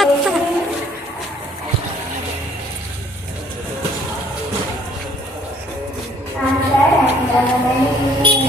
What the? I'm sorry, I'm